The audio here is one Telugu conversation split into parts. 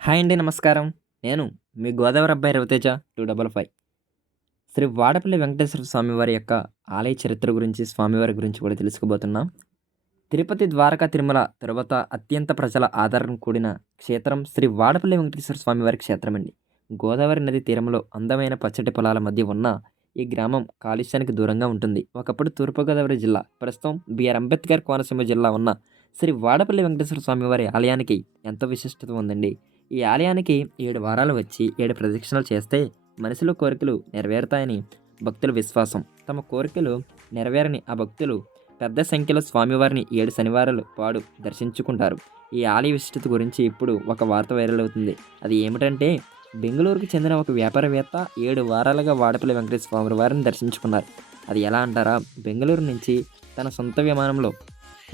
హాయ్ అండి. నమస్కారం. నేను మీ గోదావరి అబ్బాయి రవితేజ 255. శ్రీ వాడపల్లి వెంకటేశ్వర స్వామివారి యొక్క ఆలయ చరిత్ర గురించి, స్వామివారి గురించి కూడా తెలుసుకోబోతున్నాం. తిరుపతి, ద్వారకా, తిరుమల తరువాత అత్యంత ప్రజల ఆదరణ కూడిన క్షేత్రం శ్రీ వాడపల్లి వెంకటేశ్వర స్వామివారి క్షేత్రమండి. గోదావరి నది తీరంలో అందమైన పచ్చటి పొలాల మధ్య ఉన్న ఈ గ్రామం కాలుష్యానికి దూరంగా ఉంటుంది. ఒకప్పుడు తూర్పుగోదావరి జిల్లా, ప్రస్తుతం బిఆర్ అంబేద్కర్ కోనసీమ జిల్లా ఉన్న శ్రీ వాడపల్లి వెంకటేశ్వర స్వామివారి ఆలయానికి ఎంతో విశిష్టత ఉందండి. ఈ ఆలయానికి 7 వారాలు వచ్చి 7 ప్రదక్షిణలు చేస్తే మనసులో కోరికలు నెరవేరుతాయని భక్తుల విశ్వాసం. తమ కోరికలు నెరవేరని ఆ భక్తులు పెద్ద సంఖ్యలో స్వామివారిని 7 శనివారాల పాటు దర్శించుకుంటారు. ఈ ఆలయ విశిష్టత గురించి ఇప్పుడు ఒక వార్త వైరల్ అవుతుంది. అది ఏమిటంటే, బెంగుళూరుకు చెందిన ఒక వ్యాపారవేత్త 7 వారాలుగా వాడపల్లి వెంకటేశ్వర స్వామి వారిని దర్శించుకున్నారు. అది ఎలా అంటారా? బెంగళూరు నుంచి తన సొంత విమానంలో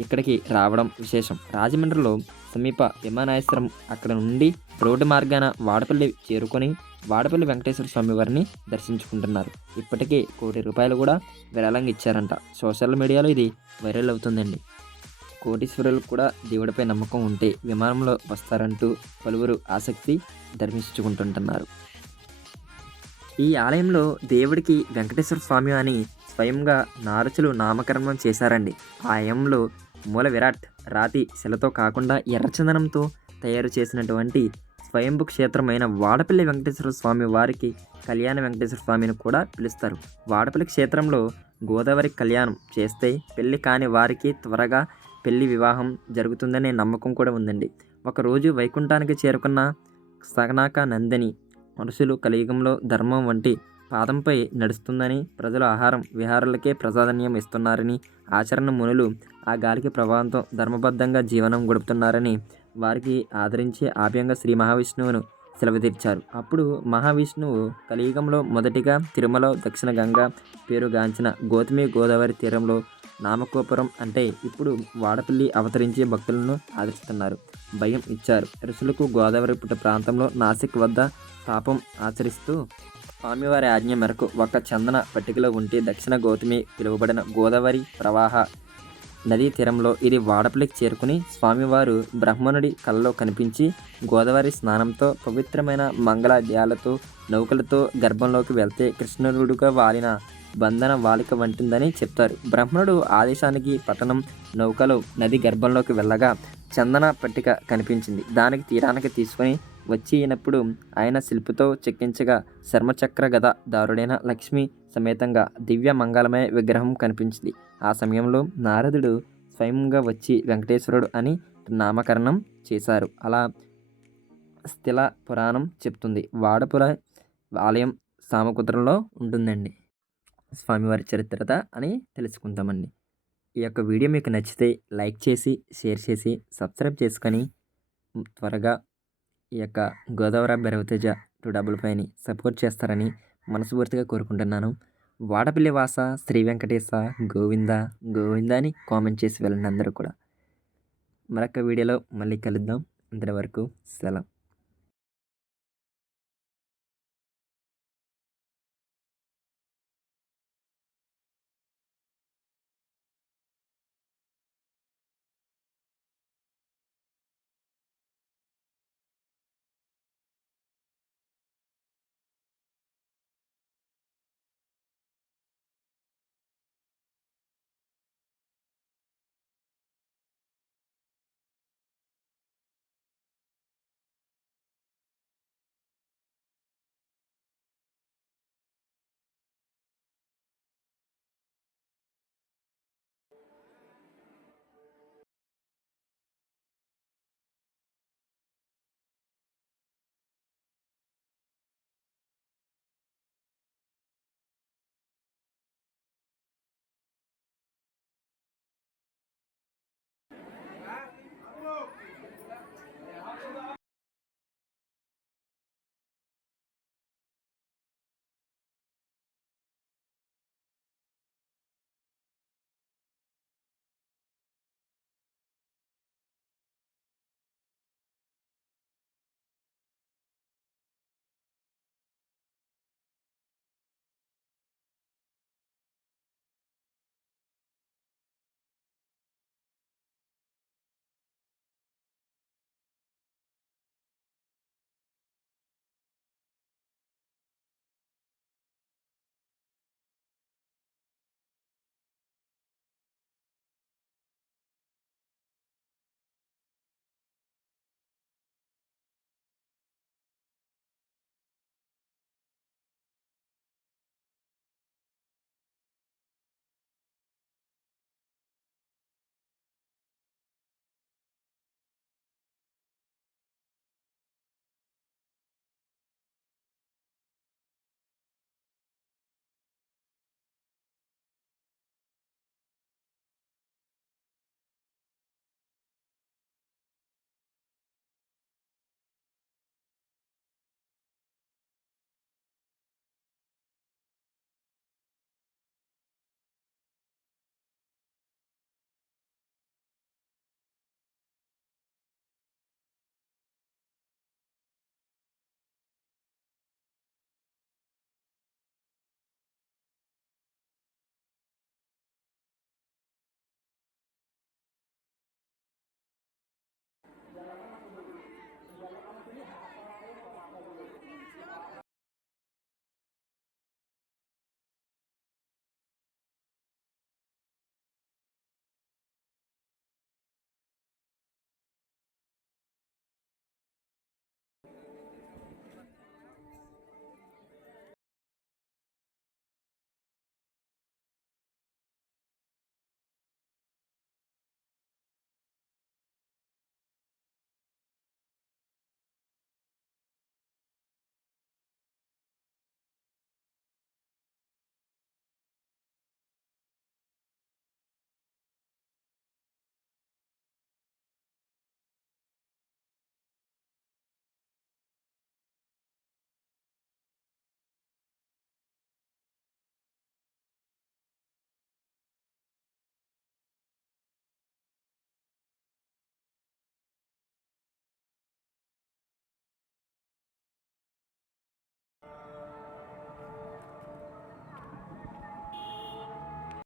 ఇక్కడికి రావడం విశేషం. రాజమండ్రిలో సమీప విమానాశ్రయం అక్కడ నుండి రోడ్డు మార్గాన వాడపల్లి చేరుకొని వాడపల్లి వెంకటేశ్వర స్వామి వారిని దర్శించుకుంటున్నారు. ఇప్పటికే ₹1,00,00,000 కూడా విరాళంగా ఇచ్చారంట. సోషల్ మీడియాలో ఇది వైరల్ అవుతుందండి. కోటీశ్వరులకు కూడా దేవుడిపై నమ్మకం ఉంటే విమానంలో వస్తారంటూ పలువురు ఆసక్తి దర్శించుకుంటుంటున్నారు. ఈ ఆలయంలో దేవుడికి వెంకటేశ్వర స్వామి అని స్వయంగా నారచులు నామకరణం చేశారండి. ఆ ఆలయంలో మూల విరాట్ రాతి శిలతో కాకుండా ఎర్రచందనంతో తయారు చేసినటువంటి స్వయంభు క్షేత్రమైన వాడపల్లి వెంకటేశ్వర స్వామి వారికి కళ్యాణ వెంకటేశ్వర స్వామిని కూడా పిలుస్తారు. వాడపల్లి క్షేత్రంలో గోదావరి కళ్యాణం చేస్తే పెళ్లి కాని వారికి త్వరగా పెళ్లి వివాహం జరుగుతుందనే నమ్మకం కూడా ఉందండి. ఒకరోజు వైకుంఠానికి చేరుకున్న సగనాక నందిని మనుషులు కలియుగంలో ధర్మం వంటి పాదంపై నడుస్తుందని, ప్రజలు ఆహారం విహారాలకే ప్రాధాన్యం ఇస్తున్నారని, ఆచరణ మునులు ఆ గాలికి ప్రభావంతో ధర్మబద్ధంగా జీవనం గడుపుతున్నారని వారికి ఆదరించి ఆప్యాయంగా శ్రీ మహావిష్ణువును సెలవుతీర్చారు. అప్పుడు మహావిష్ణువు కలియుగంలో మొదటిగా తిరుమల దక్షిణ గంగా పేరుగాంచిన గౌతమి గోదావరి తీరంలో నామకోపురం అంటే ఇప్పుడు వాడపల్లి అవతరించి భక్తులను ఆదరిస్తున్నారు. భయం ఇచ్చారు. ఋషులకు గోదావరి పుట్ట ప్రాంతంలో నాసిక్ వద్ద తాపం ఆచరిస్తూ స్వామివారి ఆజ్ఞ మేరకు ఒక చందన పట్టికలో ఉంటే దక్షిణ గౌతమి పిలువబడిన గోదావరి ప్రవాహ నదీ తీరంలో ఇది వాడపల్లికి చేరుకుని స్వామివారు బ్రహ్మణుడి కలలో కనిపించి గోదావరి స్నానంతో పవిత్రమైన మంగళాద్యాలతో నౌకలతో గర్భంలోకి వెళ్తే కృష్ణుడుగా వాలిన బంధన వాలిక వంటిందని చెప్తారు. బ్రహ్మణుడు ఆదేశానికి పట్టణం నౌకలో నది గర్భంలోకి వెళ్ళగా చందన పట్టిక కనిపించింది. దానికి తీరానికి తీసుకొని వచ్చినప్పుడు ఆయన శిల్పుతో చెక్కించగా శర్మచక్ర గద దారుడైన లక్ష్మి సమేతంగా దివ్య మంగళమయ విగ్రహం కనిపించింది. ఆ సమయంలో నారదుడు స్వయంగా వచ్చి వెంకటేశ్వరుడు అని నామకరణం చేశారు. అలా స్థిల పురాణం చెప్తుంది. వాడపుల ఆలయం సామకుద్రంలో ఉంటుందండి. స్వామివారి చరిత్రత అని తెలుసుకుంటామండి. ఈ యొక్క వీడియో మీకు నచ్చితే లైక్ చేసి, షేర్ చేసి, సబ్స్క్రైబ్ చేసుకొని త్వరగా ఈ యొక్క గోదావరి అబ్బాయి రవితేజ 255ని సపోర్ట్ చేస్తారని మనస్ఫూర్తిగా కోరుకుంటున్నాను. వాడపల్లి వాస శ్రీ వెంకటేశ గోవింద గోవింద అని కామెంట్ చేసి వెళ్ళండి అందరూ కూడా. మరొక వీడియోలో మళ్ళీ కలుద్దాం. అంతవరకు సెలవు.